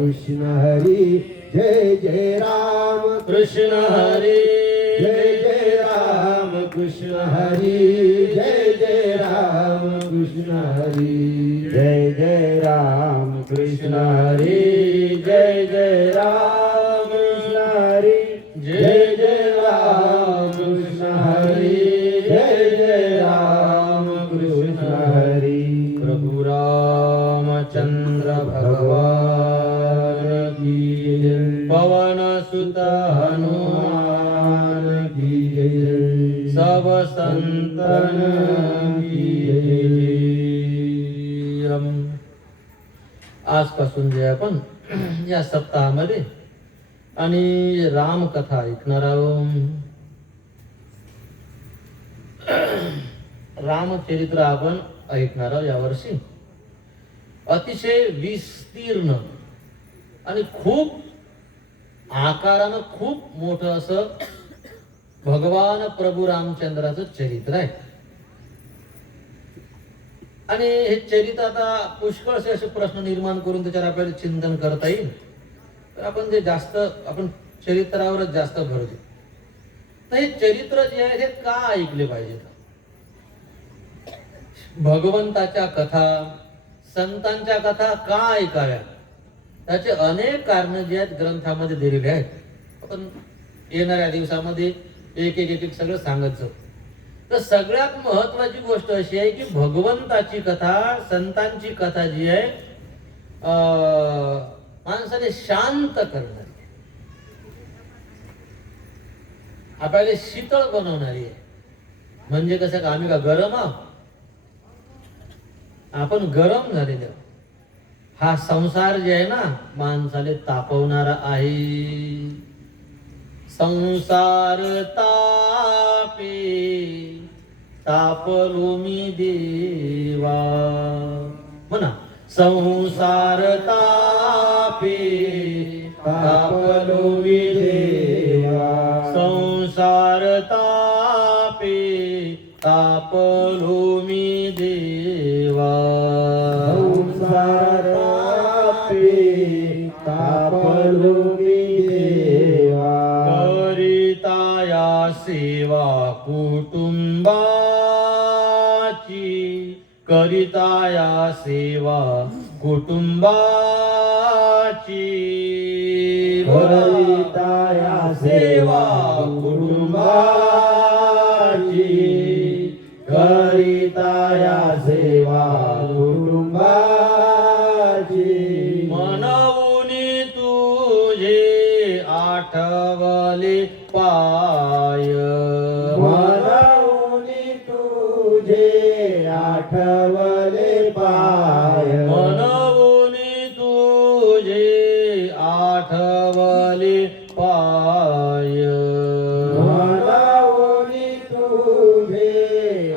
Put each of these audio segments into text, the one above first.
कृष्ण हरी जय जय राम कृष्ण हरी जय जय राम कृष्ण हरी जय जय राम कृष्ण हरी जय जय राम कृष्ण हरी जय जय राम कृष्ण हरी जय जय राम कृष्ण हरी जय जय राम कृष्ण हरी प्रभु रामचंद्र भगवान की जय। पवन सुत हनुमान की जय सब संतन की जय। आजपासून जे आपण या सप्ताहामध्ये आणि रामकथा ऐकणार आहोत. रामचरित्र आपण ऐकणार आहोत यावर्षी. अतिशय विस्तीर्ण आणि खूप आकारानं खूप मोठं असं भगवान प्रभू रामचंद्राचं चरित्र आहे. आणि हे चरित्र आता पुष्कळसे असे प्रश्न निर्माण करून त्याच्यावर आपल्याला चिंतन करता येईल. तर आपण जे जास्त आपण चरित्रावरच जास्त भर देऊ. तर हे चरित्र जे आहे हे का ऐकले पाहिजे? भगवंताच्या कथा संतांच्या कथा का ऐकाव्या? त्याचे अनेक कारण जे आहेत ग्रंथामध्ये दिलेले आहेत. आपण येणाऱ्या दिवसामध्ये एक एक एक सगळं सांगत जाऊ. तर सगळ्यात महत्वाची गोष्ट अशी आहे की भगवंताची कथा संतांची कथा जी आहे माणसाने शांत करणारी, आपल्याला शीतळ बनवणारी आहे. म्हणजे कसं का आम्ही का गरम आहोत? आपण गरम झालेले आहोत. हा संसार जे आहे ना माणसाले तापवणारा आहे. संसार तापे तापलो मी देवा. म्हणा संसार तापे तापलो मी देवा. संसार तापे तापलो मी देवा. संसार तापे तापलो मी देवा. करिता या सेवा कुटुंबाची. करिता या सेवा कुटुंबाची. करिता या सेवा कुटुंबाची. करिता या सेवा कुटुंबाची. मनवुनी तुझे आठवले पाय. मनवुनी तुझे आठवले पाय. मनवुनी तुझे आठवले पाय. मनवुनी तुझे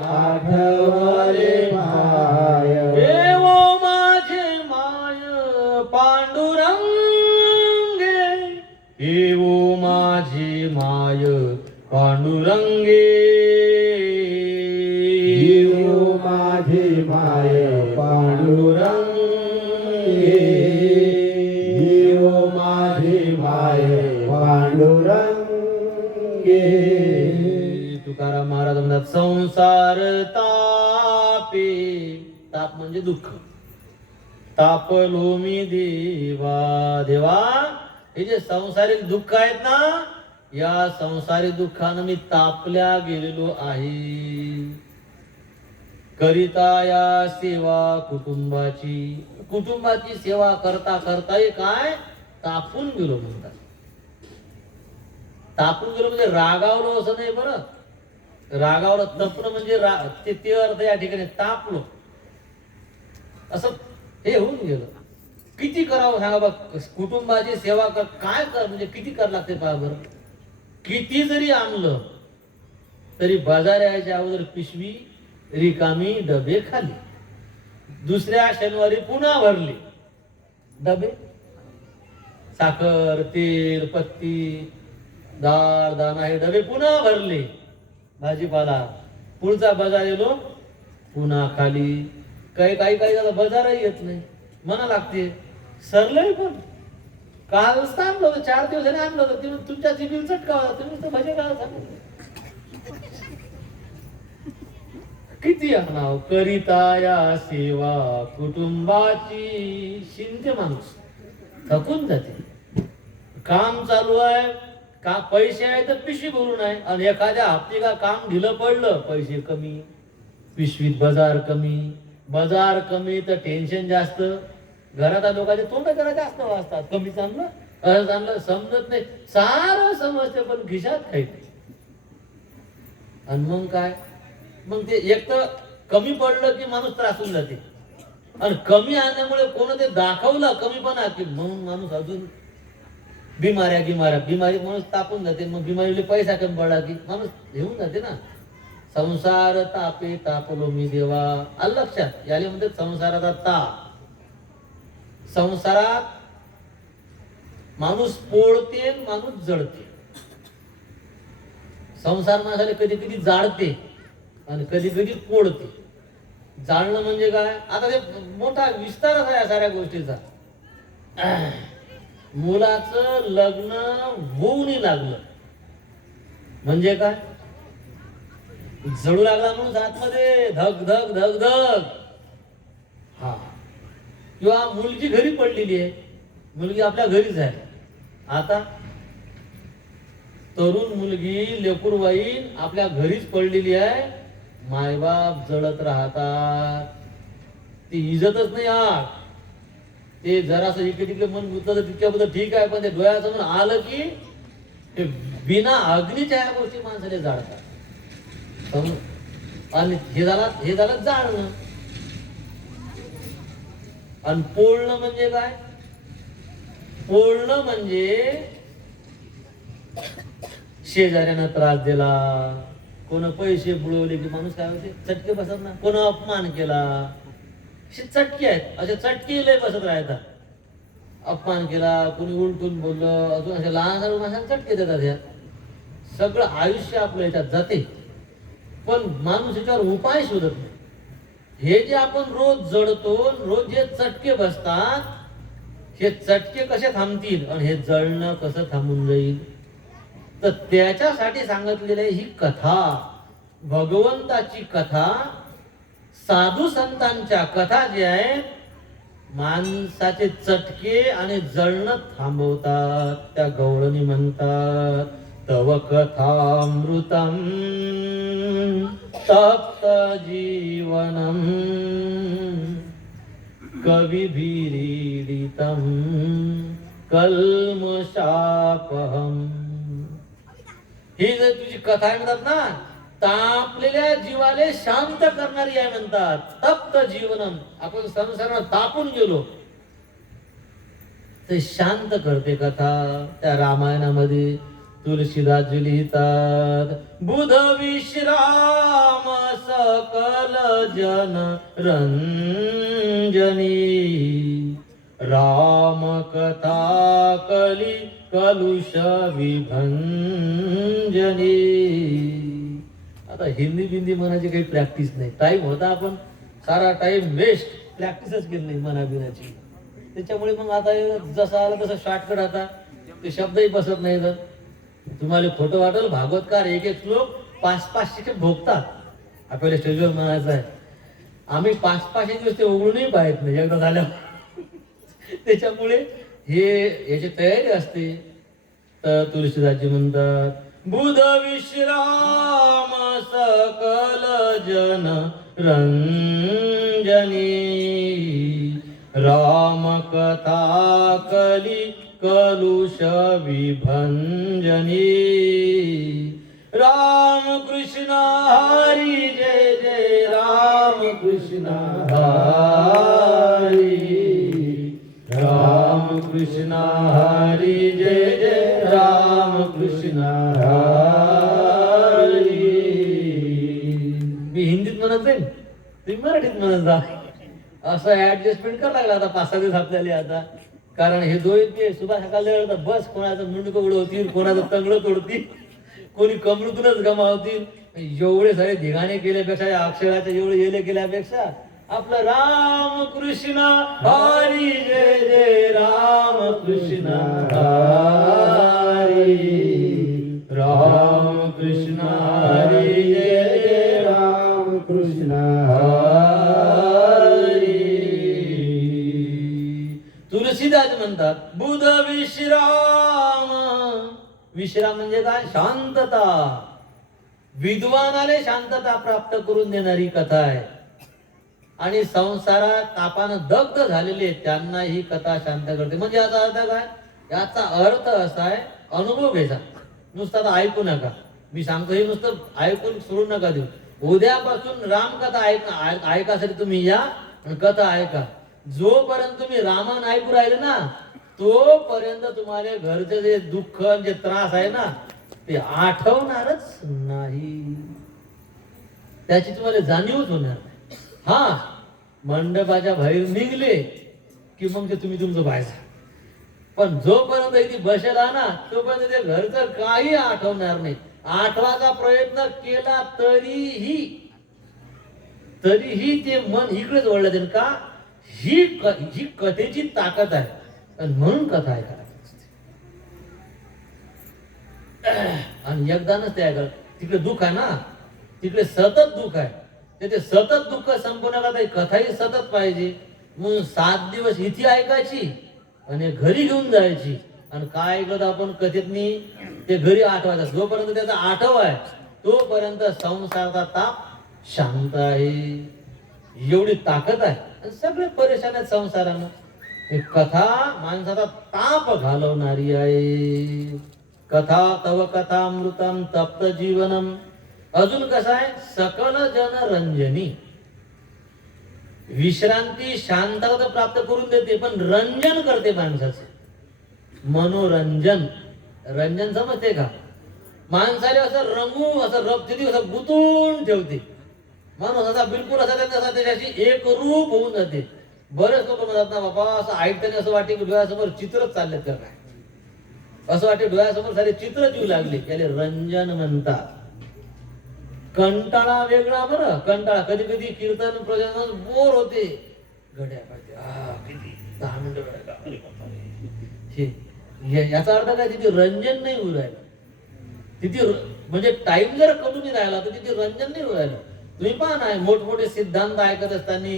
आठवले पाय. देव माझे माय पांडुरंगे. देव माझे माय पांडुरंगे. देव माझे माय पांडुरंगे. देव माझे माय पांडुरंगे. तुकाराम महाराज म्हणतात संसार तापे. ताप म्हणजे दुःख. तापलो मी देवा. देवा हे जे संसारिक दुःख आहेत ना या संसारिक दुःखानं मी तापल्या गेलेलो आहे. करिता या सेवा कुटुंबाची. कुटुंबाची सेवा करता करता काय तापून गेलो म्हणतात. तापून गेलो म्हणजे रागावलो असं नाही बरं. रागावलं तपणं म्हणजे ते अर्थ या ठिकाणी तापलो असं हे होऊन गेलं. किती करावं सांगा बघ. कुटुंबाची सेवा कर काय कर म्हणजे किती कर लागते पहा बरं. किती जरी आणलं तरी बाजार यायच्या अगोदर पिशवी रिकामी, डबे खाली. दुसऱ्या शनिवारी पुन्हा भरली डबे. साखर, तेल, पत्ती, डाळ, दाणा हे डबे पुन्हा भरले. भाजीपाला पुढचा बाजार येलो पुन्हा खाली. काही काही काही बाजारही येत नाही म्हणा लागते. सरलंय पण काल आणलं होतं, 4 दिवसाने आणलं होतं. तुम्ही तुमच्या जिबील चटकावा, तुम्ही तर भजे काय सांगितलं. किती आणाव करिता या सेवा कुटुंबाची. शिंदे माणूस थकून जाते. काम चालू आहे, का पैसे आहे तर पिशवी भरून आहे, आणि एखाद्या हप्ते का काम ढिलं पडलं, पैसे कमी, पिशवीत बाजार कमी तर टेन्शन जास्त. घरात लोकांचे तोंड जरा जास्त वाजतात. कमी चांगलं असं चांगलं समजत नाही, सारं समजते पण खिशात काही नाही. आणि मग काय, मग ते एक तर कमी पडलं की माणूस त्रासून जाते, आणि कमी आणल्यामुळे कोण ते दाखवलं कमीपणा की म्हणून माणूस अजून बिमारी माणूस तापून जाते. मग बिमारीला पैसा कमी पडला की माणूस घेऊन जाते ना. संसार तापे तापलो मी देवा. आलं लक्षात, याले म्हणते संसाराचा ताप. संसारात माणूस पोळते, माणूस जळते. संसार माणसाला कधी कधी जाळते आणि कधी कधी पोळते. जाळणं म्हणजे काय, आता ते मोठा विस्तारच आहे या साऱ्या गोष्टीचा. मुलाचं लग्न होऊनही लागलं म्हणजे काय, जळू लागला म्हणून आतमध्ये धग धग धग धग. हा, किंवा मुलगी घरी पडलेली आहे, मुलगी आपल्या घरीच आहे. आता तरुण मुलगी लेकूरवाईन आपल्या घरीच पडलेली आहे, मायबाप जळत राहतात. ती इज्जतच नाही आत. ते जरासं इकडे तिकडे मन गुंतलं तितक्याबद्दल ठीक आहे, पण ते डोळ्यासमोर आलं की ते बिना अग्नीच्या ह्या गोष्टी माणसाने जाळतात. आणि हे झालं जाळणं. आणि पोळणं म्हणजे काय, पोळणं म्हणजे शेजाऱ्यानं त्रास दिला, कोण पैसे बुडवले की माणूस काय होते, चटके बसत ना. कोण अपमान केला, चटके आहेत, असे चटके लय बसत राहतात. अपमान केला, कोणी उलटून बोललं, अजून असे लहान लहान माणसांना चटके देतात. ह्या सगळं आयुष्य आपलं याच्यात जाते, पण माणूस याच्यावर उपाय शोधत नाही. हे जे आपण रोज जळतो, रोज जे चटके बसतात, हे चटके कसे थांबतील आणि हे जळणं कसं थांबून जाईल, तर त्याच्यासाठी सांगितलेली आहे ही कथा. भगवंताची कथा, साधू संतांच्या कथा जे आहेत, माणसाचे चटके आणि जळणं थांबवतात. त्या गवळणी म्हणतात, तव कथामृतम तप्त जीवनम कविभिरीडितम कल्मषापहम. ही जर तुझी कथा आहे म्हणतात ना, तापलेल्या जीवाले शांत करणारी आहे म्हणतात. तप्त जीवनम, आपण संसारात तापून गेलो ते शांत करते कथा. त्या रामायणामध्ये तुलसीदासजी लिहितात, बुध विश्राम सकल जन रंजनी राम कथा कली कलुष विभंजनी. आता हिंदी बिंदी म्हणायची काही प्रॅक्टिस नाही. टाइम होता, आपण सारा टाइम वेस्ट, प्रॅक्टिसच केली नाही मनाबिनाची. त्याच्यामुळे मग आता जसं आलं तसं शॉर्टकट, आता ते शब्दही बसत नाही. तर तुम्हाला खोटं वाटेल, भागवतकार एक एक श्लोक 500-500 भोगतात. आपल्याला स्टेजवर म्हणायचं आहे, आम्ही 500-500 दिवस ते उघडूनही पाहत नाही एकदा झाल्यावर. त्याच्यामुळे हे याची तयारी असते. तर तुलसीदासजी म्हणतात, बुध विश्राम सकल जन रंजनी राम कथा कली कलुष विभंजनी. राम कृष्ण हरी जय जय राम कृष्ण हरी, राम कृष्ण हरी जय जय राम कृष्ण हरी. मी हिंदीत म्हणत जाईल, तुम्ही मराठीत म्हणत जा. असं ऍडजस्टमेंट करायला लागला आता 5-6 दिवस आपल्याला. आता कारण हे दोन ते सुभाष सकाळ बस, कोणाचं मुंडकं उडवतील, कोणाचं तंगड तोडतील, कोणी कमरूतूनच गमावतील. एवढे सारे धिगाणे केल्यापेक्षा, या अक्षराचे एवढे येले केल्यापेक्षा आपलं राम कृष्ण हरी जय जय राम कृष्ण हरी राम कृष्ण हरी जय जय राम कृष्ण हरी. तुलसीदास म्हणतात बुध विश्राम. विश्राम म्हणजे काय? शांतता. विद्वानाले शांतता प्राप्त करून देणारी कथा आहे. आणि संसारात तापानं दग्ध झालेले त्यांना ही कथा शांत करते. म्हणजे याचा अर्थ काय? याचा अर्थ असा आहे, अनुभव घ्यायचा. नुसतं आता ऐकू नका, मी सांगतो हे नुसतं ऐकून सोडून नका देऊ. उद्यापासून रामकथा ऐकासाठी तुम्ही या आणि कथा ऐका. जोपर्यंत तुम्ही रामायण ऐकू राहिले ना तोपर्यंत तुम्हाला घरचे जे दुःख जे त्रास आहे ना ते आठवणारच नाही, त्याची तुम्हाला जाणीवच होणार नाही. हा, मंडपाच्या बाहेर निघले की मग ते तुम्ही तुमचं पाहायचं. पण जोपर्यंत इथे बसेला ना तोपर्यंत ते घरचं काही आठवणार नाही. आठवाचा प्रयत्न केला तरीही ते मन इकडेच वळलं जाईल. का? ही कथेची ताकद आहे आणि म्हणून कथा ऐकायला. आणि एकदाच ते ऐका. तिकडे दुःख आहे ना, तिकडे सतत दुःख आहे. ते सतत दुःख संपवण्याकरता कथाही सतत पाहिजे. म्हणून 7 दिवस इथे ऐकायची आणि घरी घेऊन जायची. आणि काय ऐकलं आपण कथेतनी ते घरी आठवायचं. जोपर्यंत त्याचा आठव आहे तोपर्यंत संसाराचा ताप शांत आहे. एवढी ताकद आहे. आणि सगळे परेशान आहेत संसारानं. ही कथा माणसाचा ताप घालवणारी आहे. कथा तव कथामृतम तप्त जीवनम. अजून कसं आहे? सकल जन रंजनी. विश्रांती शांतता प्राप्त करून देते पण रंजन करते माणसाचं. मनोरंजन. रंजन समजते का? माणसाला असं रंगू असं रबती असं गुंतून ठेवते. माणूस असा बिलकुल असा त्याच्याशी एक रूप होऊन जाते. बरेच लोक म्हणतात ना बाबा असं ऐकताना असं वाटते की डोळ्यासमोर चित्रच चाललेत का काय, असं वाटते डोळ्यासमोर सारे चित्रच येऊ लागले. त्याला रंजन म्हणतात. कंटाळा वेगळा बरं. कंटाळा कधी कधी कीर्तन प्रजन बोर होते. घड्या पाहिजे किती 10 मिनिटं याचा अर्थ काय? तिथे रंजन नाही होऊ राहिलं. तिथे म्हणजे टाइम जर कमी नाही राहिला तर तिथे रंजन नाही होऊ राहिलं. तुम्ही पहा ना, मोठमोठे सिद्धांत ऐकत असताना,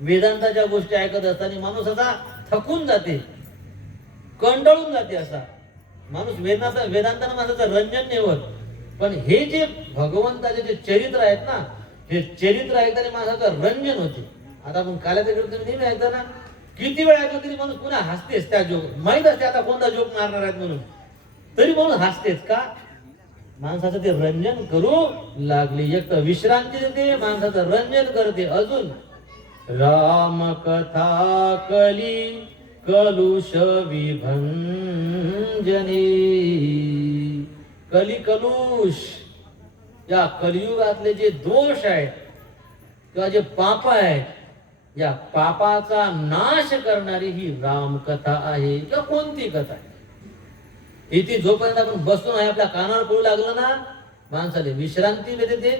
वेदांताच्या गोष्टी ऐकत असताना माणूस असा थकून जाते, कंटाळून जाते. असा माणूस वेदांतानं माणसाचं रंजन नाही होत. पण हे जे भगवंताचे जे चरित्र आहेत ना, हे चरित्र ऐकताना माणसाचं रंजन होते. आता आपण काल्याचं कीर्तन नेहमी ऐकतो ना, किती वेळ ऐकलं तरी माणूस पुन्हा हसतेच. त्या जोक माहित असते आता कोणता जोक मारणार आहेत म्हणून, तरी माणूस हसतेच. का? माणसाचं ते रंजन करू लागली. एक तर विश्रांती देते, माणसाचं रंजन करते. अजून राम कथा कली कलुष विभंजनी. कली कलुष, या कलियुगातले जे दोष आहेत किंवा जे पाप आहेत, या पापाचा नाश करणारी ही रामकथा आहे. किंवा कोणती कथा आहे. इथे जोपर्यंत आपण बसून आहे आपल्या कानावर पडू लागलं ना, माणसाला विश्रांती देते.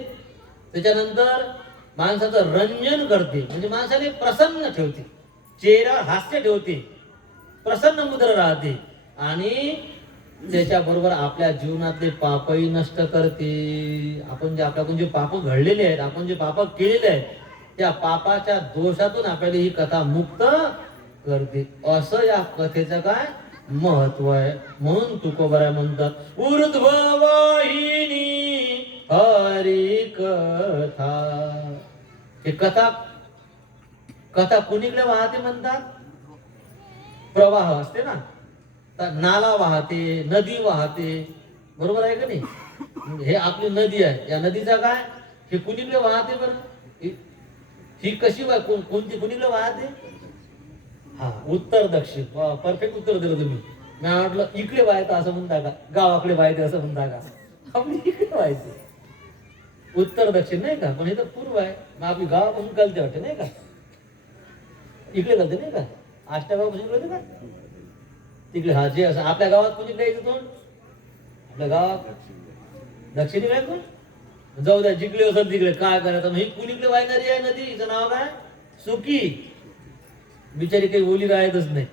त्याच्यानंतर माणसाचं रंजन करते. म्हणजे माणसाने प्रसन्न ठेवते, चेहऱ्यावर हास्य ठेवते, प्रसन्न मुद्रा राहते. आणि त्याच्याबरोबर आपल्या जीवनातले पापही नष्ट करते. आपण जे पाप घडलेले आहेत, आपण जे पाप केलेले आहेत, त्या पापाच्या दोषातून आपल्याला ही कथा मुक्त करते. असं या कथेचं काय महत्व आहे. म्हणून तुकोबराय म्हणतात ऊर्ध्ववाहिनी हरी कथा. हे कथा कुणीकडे वाहते म्हणतात? प्रवाह असते ना, नाला वाहते, नदी वाहते, बरोबर आहे का नाही? हे आपली नदी आहे. या नदीचा काय? हे कुणीकडे वाहते बरं? ही कशी कोणती कुणीकडे वाहते? हा, उत्तर दक्षिण. परफेक्ट उत्तर दिलं तुम्ही. मी म्हटलं इकडे वाहतं असं म्हणता का? गावाकडे वाहते असं म्हणता का? आपली इकडे वाहते. उत्तर दक्षिण नाही का? पण हे तर पूर्व आहे. मग आपली गावापासून कळते वाटते नाही का? इकडे कळते नाही का? आष्टा गावापासून इकडे का तिकडे? हा, जे असं आपल्या गावात कुणीकडे यायचं तोंड? आपल्या गावात दक्षिणी काय कोण? जाऊ द्या, जिकडे असेल तिकडे काय करायचं. ही कुणीकडे वाहणारी आहे नदी, हिचं नाव काय? सुकी. बिचारी काही ओली राहतच नाही,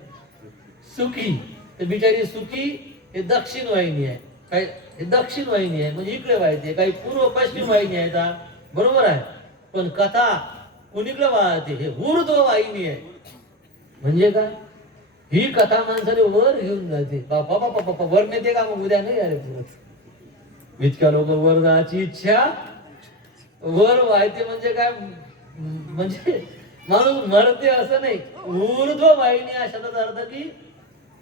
सुकी. तर बिचारी सुखी हे दक्षिण वाहिनी आहे, काही हे दक्षिण वाहिनी आहे म्हणजे इकडे वाहते, काही पूर्व पश्चिम वाहिनी आहेत हा. बरोबर आहे. पण कथा कुणीकडे वाहते, हे ऊर्ध्व वाहिनी आहे. म्हणजे काय, ही कथा माणसाने वर घेऊन जाते. बापा बापा बापा वर नेते का, मग उद्या नाही अरे पुरत. इतक्या लोक वर जायची इच्छा, वर व्हायचे म्हणजे काय, म्हणजे माणूस मरते असं नाही. ऊर्ध्व वाहिनी अशाचा अर्थ की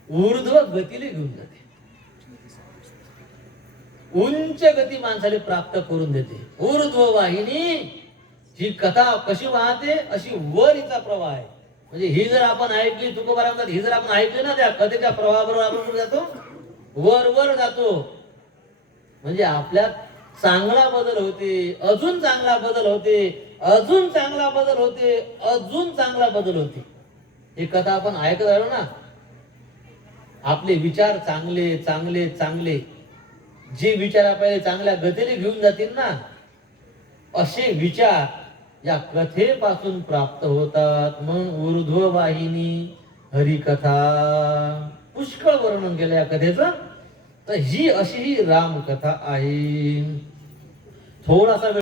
ऊर्ध्व गतीला घेऊन जाते, उंच गती माणसाला प्राप्त करून देते. ऊर्ध्व वाहिनी ही कथा कशी वाहते, अशी वर हिचा प्रवाह आहे. म्हणजे ही जर आपण ऐकली तुकोबारामात, ही जर आपण ऐकली ना, त्या कथेच्या प्रवाहाबरोबर आपण कुठे जातो, वर वर जातो. म्हणजे आपल्यात चांगला बदल होते, अजून चांगला बदल होते, अजून चांगला बदल होते, अजून चांगला बदल होते. ही कथा आपण ऐकत आलो ना, आपले विचार चांगले चांगले चांगले, जे विचार आपल्याला चांगल्या गतीने घेऊन जातील ना, असे विचार या कथेपासून प्राप्त होतात. म्हणून ऊर्ध्व वाहिनी हरिकथा, पुष्कळ वर्णन केलं या कथेचं. तर ही अशी ही रामकथा आहे. थोडासा